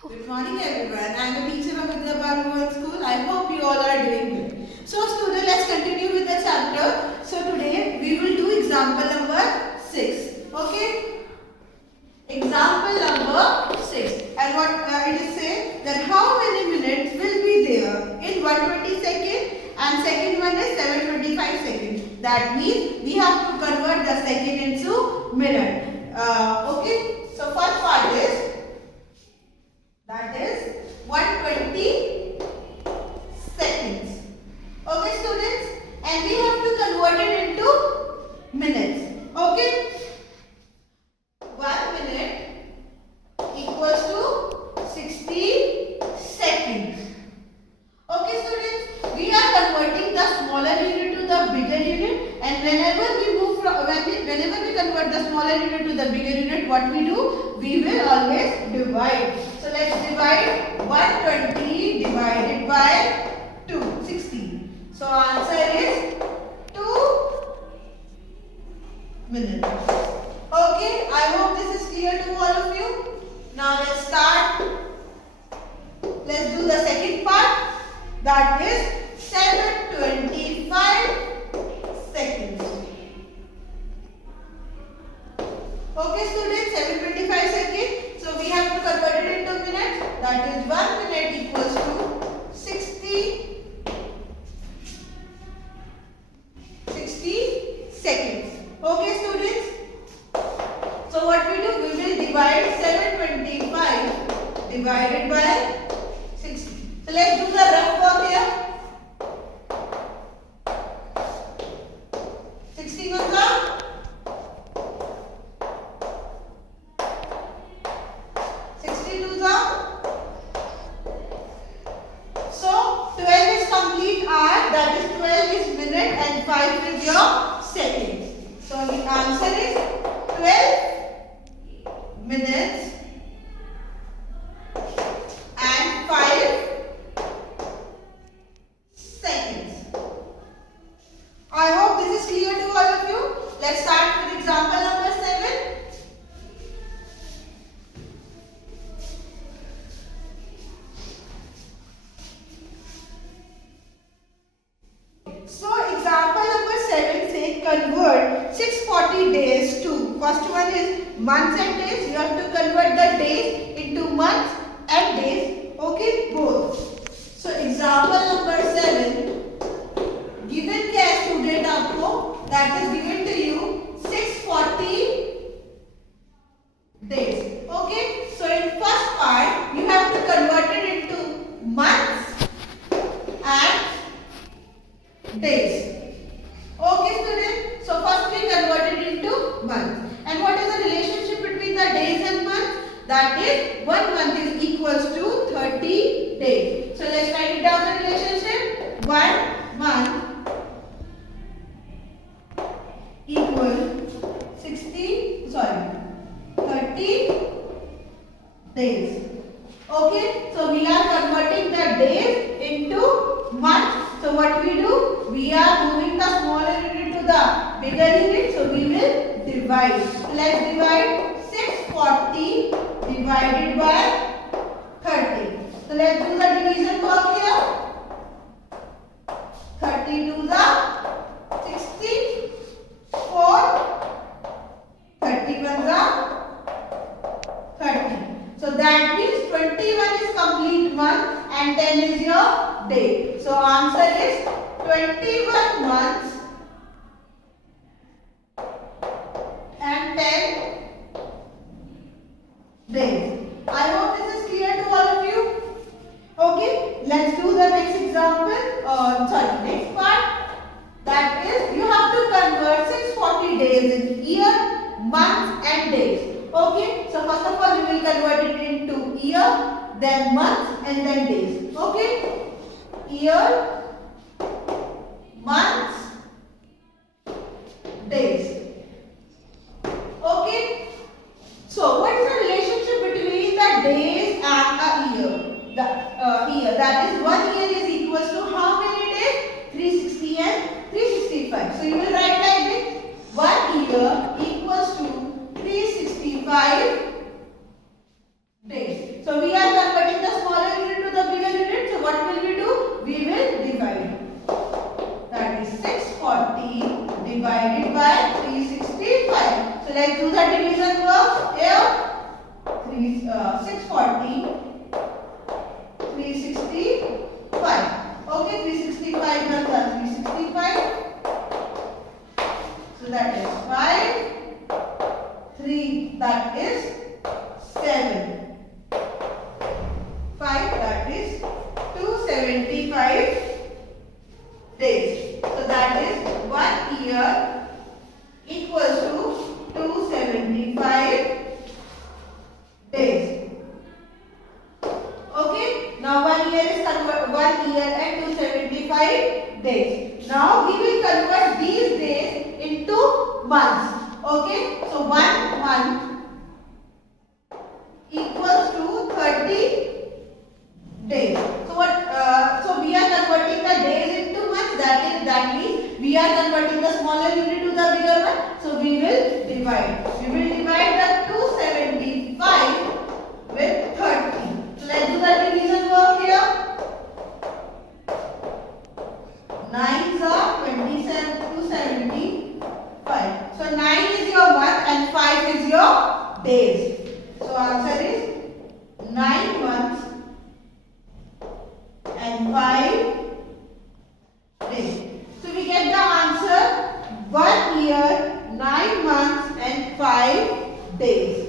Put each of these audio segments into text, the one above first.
Good morning everyone. I am a teacher of Vidhya Bal Bhawan school. I hope you all are doing good. So students, let's continue with the chapter. So today we will do example number 6. Okay? Example number 6. And what it is saying that how many minutes will be there in 120 seconds and second one is 725 seconds. That means we have to convert the second into minute. Okay? So first part is that is 120 seconds. Okay students, and we have to convert it into minutes. Okay, 1 minute equals to 60 seconds. Okay students, we are converting the smaller unit to the bigger unit, and whenever we convert the smaller unit to the bigger unit, what we do? We will always divide. So let's divide 120 divided by 2, 60. So answer is 2 minutes. Okay, I hope this is clear to all of you. Now let's start. Let's do the second part. That is 725 seconds. Okay students, 725 seconds. So we have to convert it into minutes. That is 1 minute equals to 60 seconds. Okay students. So what we do? We will divide 725 divided by 60. So let's do the rough work here. 60 goes down. 62 down. So 12 is complete hour. That is 12 is minute and 5 is your seconds. So the answer is 12 minutes and 5 seconds. I hope this is clear to all of you. Let's start with example number 7. So example number 7 says convert 640 days to, first one is months and days. You have to convert the days into months and days. Okay, both. So example number 7, given क्या student आपको, that is given to you 640 days. Okay, so in first part you have to convert it into months and days. Okay students, so first we convert it into months. And what is the relationship between the days and months? That is 1 month is equals to 30 days. So let's write it down the relationship. 1 month equal 30 days. Okay, so we are converting the days into months. So what we do? We are moving the smaller unit to the bigger unit. So we will divide. So let's divide 640 divided by 30. So let's do the division work here. 30 to the 60. 4. 31 the 30. So that means 21 is complete month and 10 is your day. So answer is 21 months and 10 days. I hope this is clear to all of you. Okay, let's do the next example. Next part. That is, you have to convert 640 days in year, months and days. Okay, so first of all we will convert it into year, then months and then days. Okay, year, months, days. Okay, so what is the relationship between the days and a year? Year, that is 1 year is equals to how many days? 360 and 365. So you will write like this. 1 year equals to 365 days. So we are converting the smaller unit to the bigger unit. So what will we do? We will divide. That is 640 divided by 365. So let's do the division work here. 640, 365. Okay, 365 plus 365. So that is 5. 3, that is 7. 5, that is 275 days. So that is 1 year equals to 275 days. Okay. Now 1 year is 1 year and 275 days. Now we will convert these days into months. Okay. So 1 month equals to 30 days. So so we are converting the days into months. That means we are converting the smaller unit to the bigger one. So we will divide. We will divide the 275 with 30. So let's do the division work here. 9s are 27 to 75. So 9 is your month and 5 is your days. So answer is 9 months and 5 days. So we get the answer 1 year, 9 months and 5 days.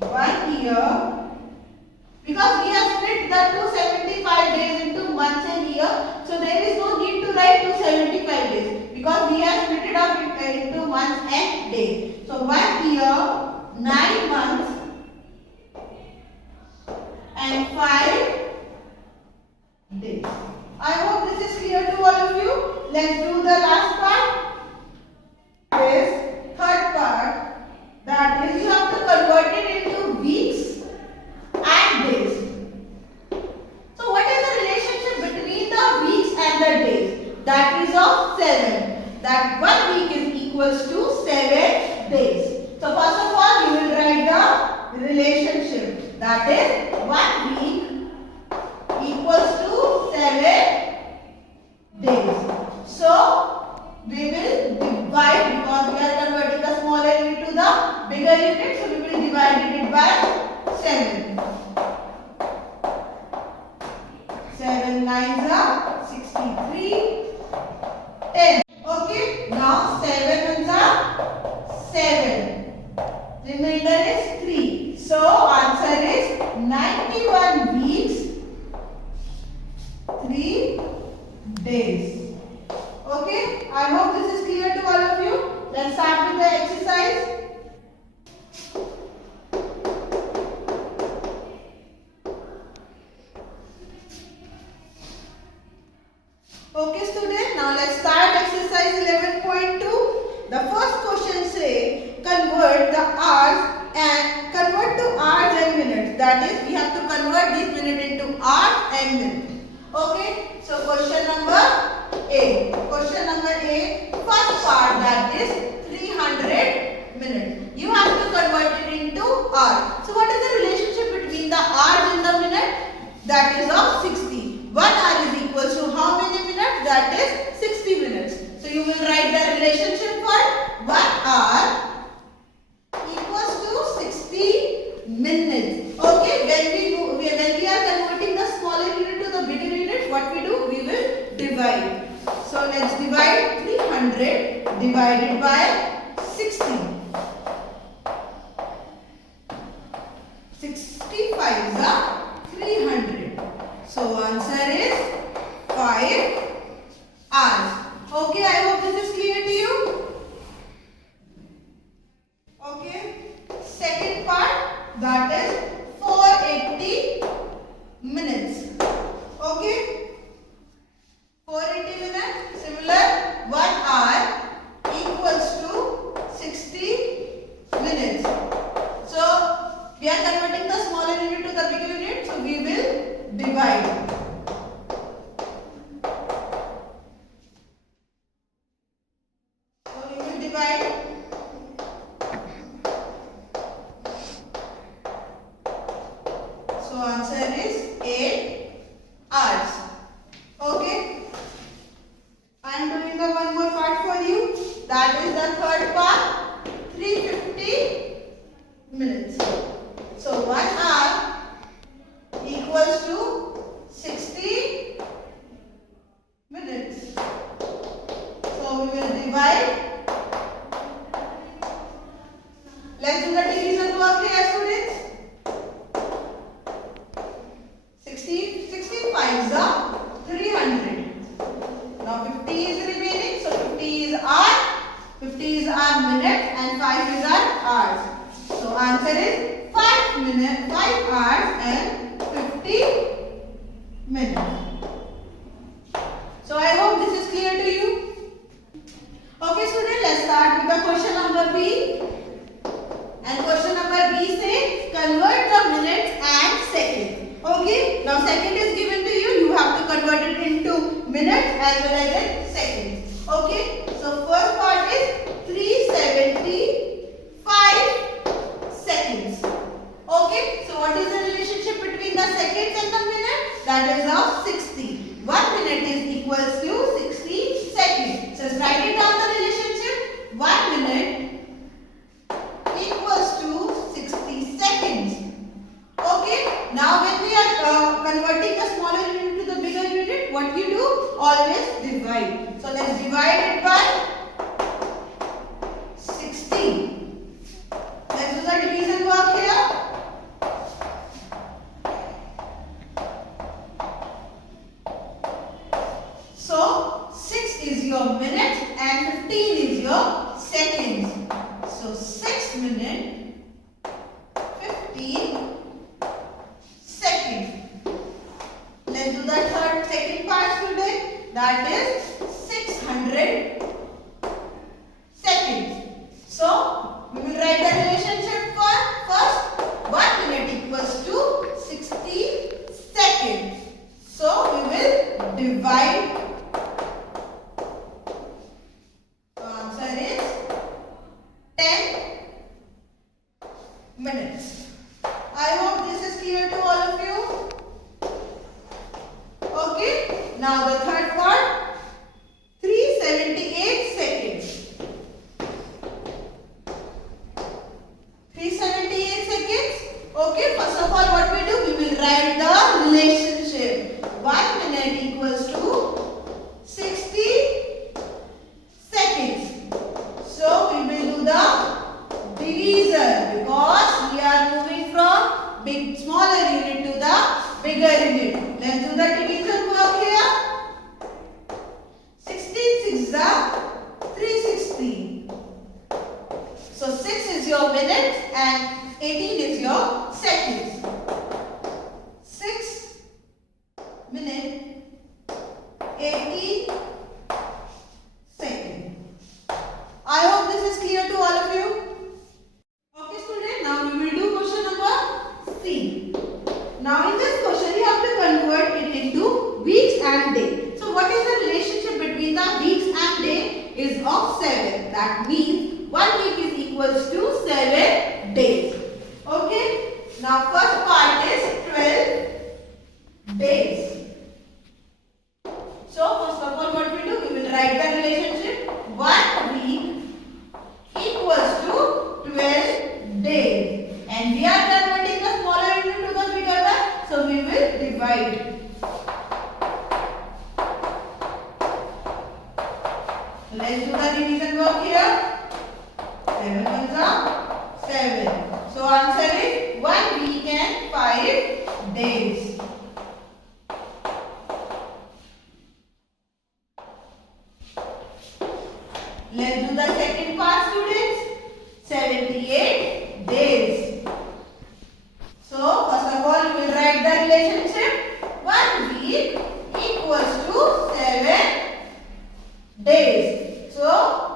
1 year, because we have split the 275 days into months and year, so there is no need to write 275 days because we have split it up into months and days. So 1 year, 9 months and 5 days. I hope this is clear to all of you. Let's do the last part. This third part, that is you have to convert it into weeks and days. So what is the relationship between the weeks and the days? That is of 7. That 1 week is equals to 7 days. So first of all you will write the relationship. That is 1 week equals to 7 days. So we will divide, because we are converting the smaller unit to the bigger unit. So we will divide it by 7. 7 9s are 63. 10. Okay. Now 7 ones are 7. Remainder is 3. So answer is 91 weeks, 3 days. Okay. I hope this is clear to all of you. Let's start with the exercise. Okay student, now let's start exercise 11.2. The first question say convert the hours and convert to hours and minutes. That is, we have to convert this minute into hours and minutes. Okay, so question number A. Question number A, first part, that is 300 minutes. You have to convert it into hours. So what is the relationship between the hours and the minute? That is of 60. 1 hour is equals to how many minutes? That is 60 minutes. So you will write the relationship for 1 hour equals to 60 minutes. Okay, when we are converting the smaller unit to the bigger unit, what we do? We will divide. So let's divide 300 divided by 60. 65 is 300. So answer is 5 hours. Okay, I hope this is clear to you. Okay. Second part, that is 480 minutes. Okay. 480 minutes. Similar, 1 hour equals to 60 minutes. So we are converting the smaller unit to the bigger unit. So we will divide. minute. So I hope this is clear to you. Okay student, let's start with the question number B. And question number B says convert the minutes and seconds. Okay, now second is given to you. You have to convert it into minutes as well as in seconds. Okay, so first part is 375 seconds. Okay, so what is the relationship between the seconds and the minutes? That is of 60. 1 minute is equals to 60 seconds. So let's write it down the relationship. 1 minute equals to 60 seconds. Okay, now when we are converting the smaller unit to the bigger unit, what you do? Always divide. So let's divide it by 60. Let's do the division work here. So 6 is your minute and 15 is your seconds. So 6 minutes, 15 seconds. Let's do the second part today. That is 600 seconds. So we will write the relationship for first. 1 minute equals to 60 seconds. So we will divide. So answer is 10 minutes. I hope this is clear to all of you. Okay, now the third part, 378 seconds. 378 seconds. Okay, first of all what we do? We will write the relationship. 1 minute equals to 60 seconds. So we will do the divisor because we are moving from smaller unit to the bigger unit. Let's do the division work here. 16 6 are 360. So 6 is your minutes and 18 is your seconds. 6 minutes, 18 seconds. I hope this is clear to all of you. Okay student, now we will do question number C. Now in this question you have to convert it into weeks and days. So what is the relationship between the weeks and day? Is of 7. That means 1 week is equals to 7 days. Okay. Now first part is 12 days. So first of all what we do? We will write the relationship. 1 week equals to 12 days. And we are converting the smaller unit to the bigger one. So we will divide. Let's do the division work here. 7 ones are 7. So answer is 1 week and 5 days. Let's do the second part students. 78 days. So first of all you will write the relationship. 1 week equals to 7 days. So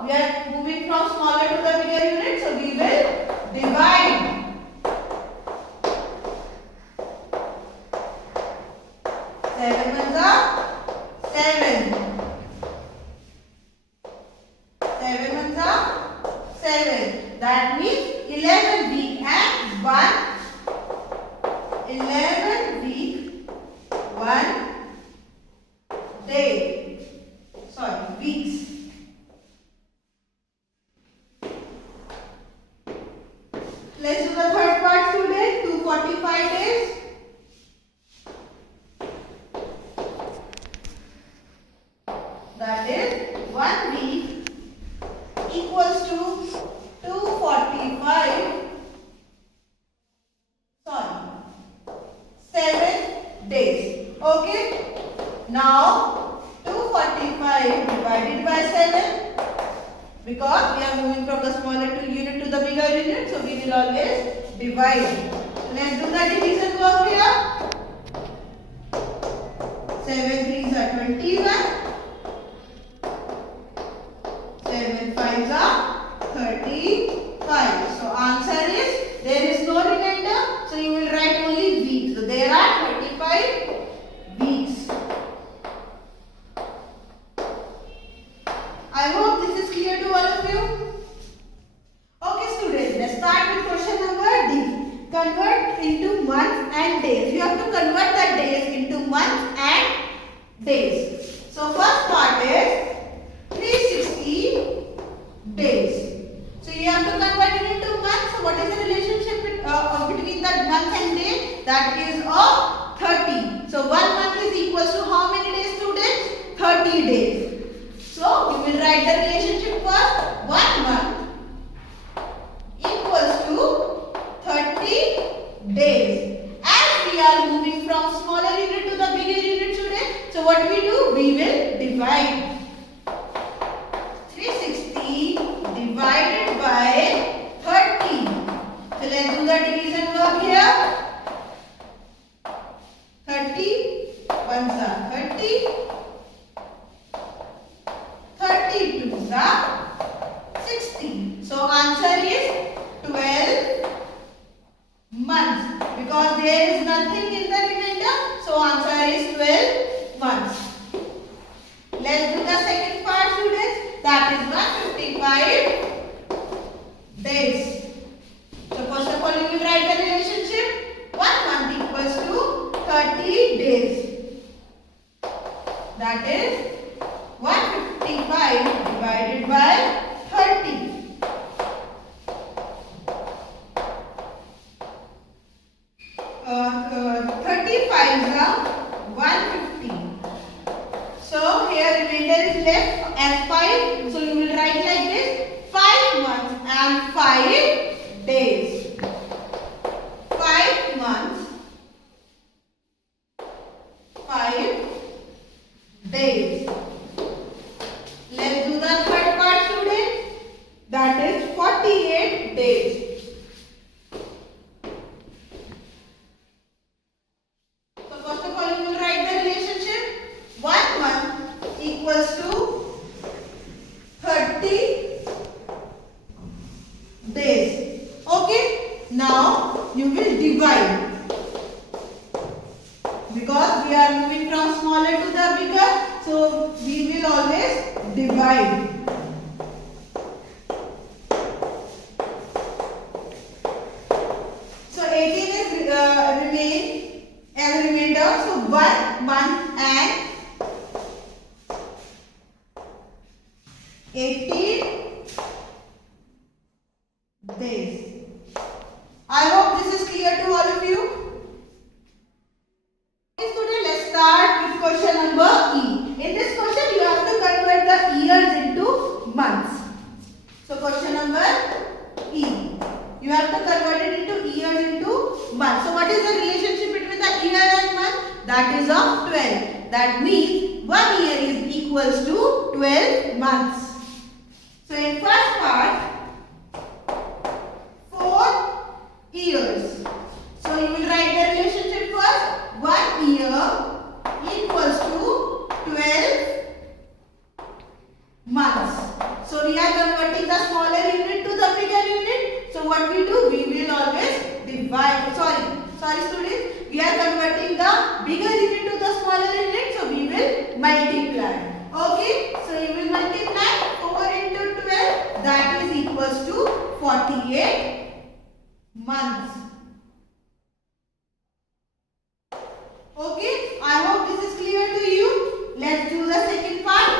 we are moving from smaller to the bigger unit. So we will divide. 7 ones are 7. 7 ones are 7. That means 11 week and 1. 11 week, 1 day. Sorry, weeks. Let's do the third part today. 245 days. That is 1 week equals to 245. Sorry, 7 days. Okay. Now 245 divided by 7. Because we are moving from the smaller unit to the bigger unit, so we will always divide. So let's do the division work here. is of 30. So 1 month is equals to how many days, students? 30 days. So we will write the relationship first. 1 month equals to 30 days. As we are moving from smaller unit to the bigger unit, students, so what we do? We will divide. 360 divided by 30. So let's do the division work here. 30 ones are 30. 30 twos are 60. So answer is 12 months. Because there is nothing in the remainder. So answer is 12 months. Let's do the second part, students. That is 155 days. So first of all, you will write the relationship. 1 month equals to 30 days. That is 155 divided by 30. 35 is 150. So here remainder is left as 5. So you will write like this: 5 months and 5 days. 5 months, 5 days. Let's do the third part, students. That is 48 days. Equals to 30 days. Okay. Now you will divide. Because we are moving from smaller to the bigger, so we will always divide. So 18 is remain as remainder. So 1 month and 18 days. I hope this is clear to all of you. Okay, students, let's start with question number E. In this question, you have to convert the years into months. So question number E. You have to convert it into years into months. So what is the relationship between the year and month? That is of 12. That means 1 year is equals to 12 months. So in first part, 4 years. So you will write the relationship first. 1 year equals to 12 months. So we are converting the smaller unit to the bigger unit. So what we do? We will always divide. Sorry students. We are converting the bigger unit to the smaller unit. So we will multiply. Okay. So you will multiply 4 into 12. That is equals to 48 months. Okay. I hope this is clear to you. Let's do the second part.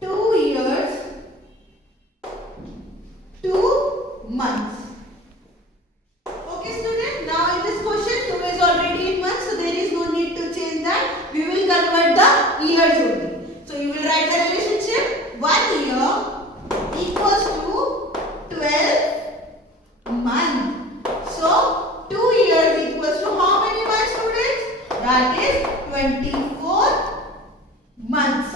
2 years, 2 months. Okay, students. Now in this question, 2 is already in months, so there is no need to change that. We will convert the years only. So you will write the relationship. 1 year equals to 12 months. So 2 years equals to how many months, students? That is 24 months.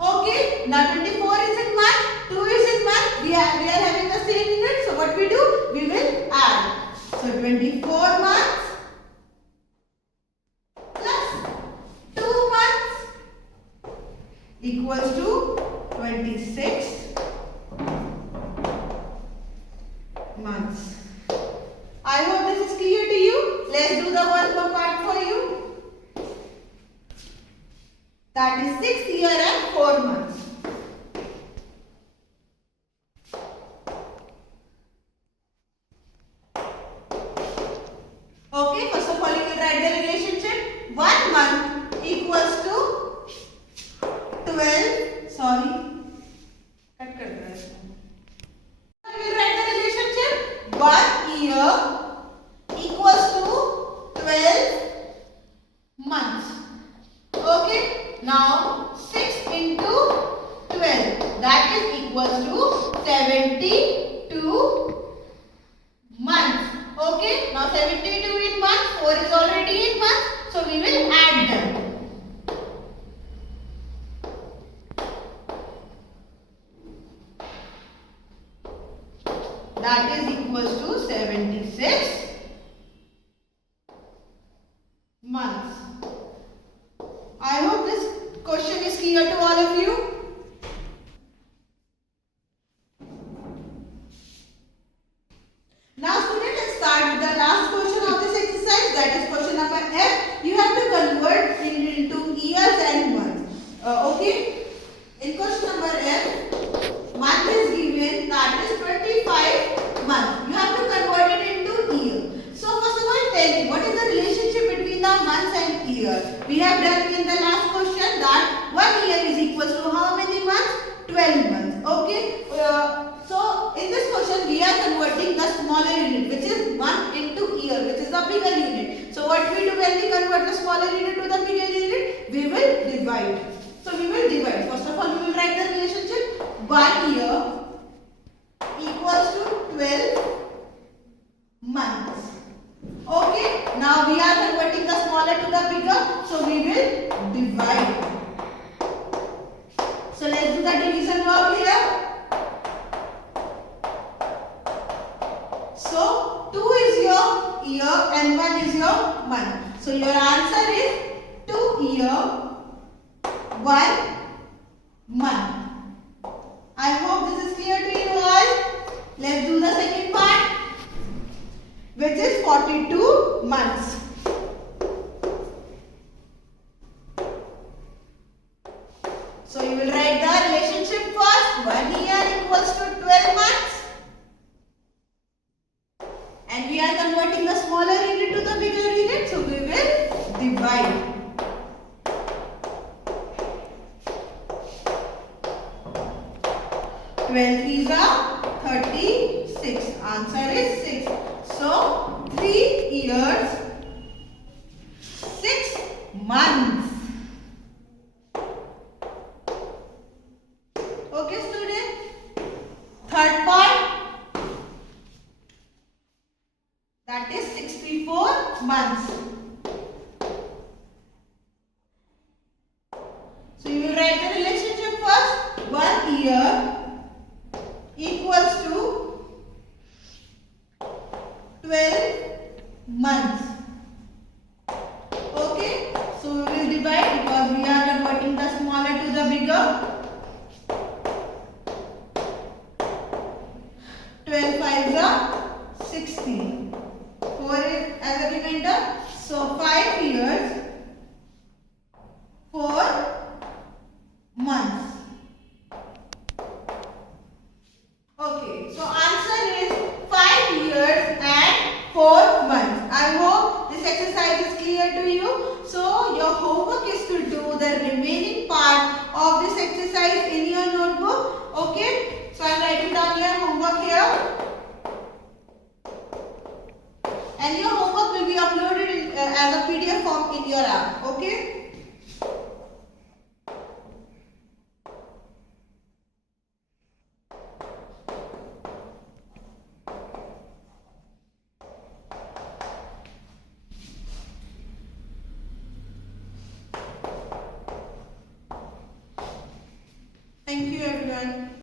Okay. Now 24 is in month, 2 is in month. We are having the same unit. So what we do? We will add. So 24 months plus 2 months equals to 26 months. I hope this is clear to you. Let's do the one more part for you. That is 6 years and 4 months. Okay, first of all you will write the relationship. 1 month equals to 12. Sorry. Cut. You will write the relationship. 1 year equals to 12 months. Okay. Now 6 into 12, that is equals to 72 months. Okay. Now 72 in months, 4 is already in months, so we will add them. That is equals to 76 months. I hope this question is clear to all of you. Now students, let's start with the last question of this exercise, that is question number F. You have to convert into years and months. Okay. In question number F, month is given, that is 25 months. You have to convert it into year. So first of all, tell me what is the relationship between the months and years. We have done in the last question that 1 year is equals to how many months? 12 months. Okay. So in this question we are converting the smaller unit, which is 1 into year, which is the bigger unit. So what we do when we convert the smaller unit to the bigger unit? We will divide. So we will divide. First of all, we will write the relationship. 1 year equals to 12 months. Okay. Now we are converting the smaller to the bigger. So we will divide. So let's do the division work here. So 2 is your year and 1 is your month. So your answer is 2 year, 1 month. I hope this is clear to you all. Let's do the second part, which is 42 months. So you will write the relationship first. 1 year equals to 12 months. And we are converting the smaller unit to the bigger unit. So we will divide. Twelve threes are 36. Answer is 6. So 3 years, 6 months. Okay, student. Third part, that is 64 months. So you will write the relationship first. 1 year equals to 12 months. Okay. So we will divide because we are converting the smaller to the bigger. 12 5s are 16. 4 as a remainder. So 5 years, 4 months. Okay, so answer is 5 years and 4 months. I hope this exercise is clear to you. So your homework is to do the remaining part of this exercise in your notebook. Okay, so I am writing down your homework here. And your homework will be uploaded as a PDF form in your app. Okay.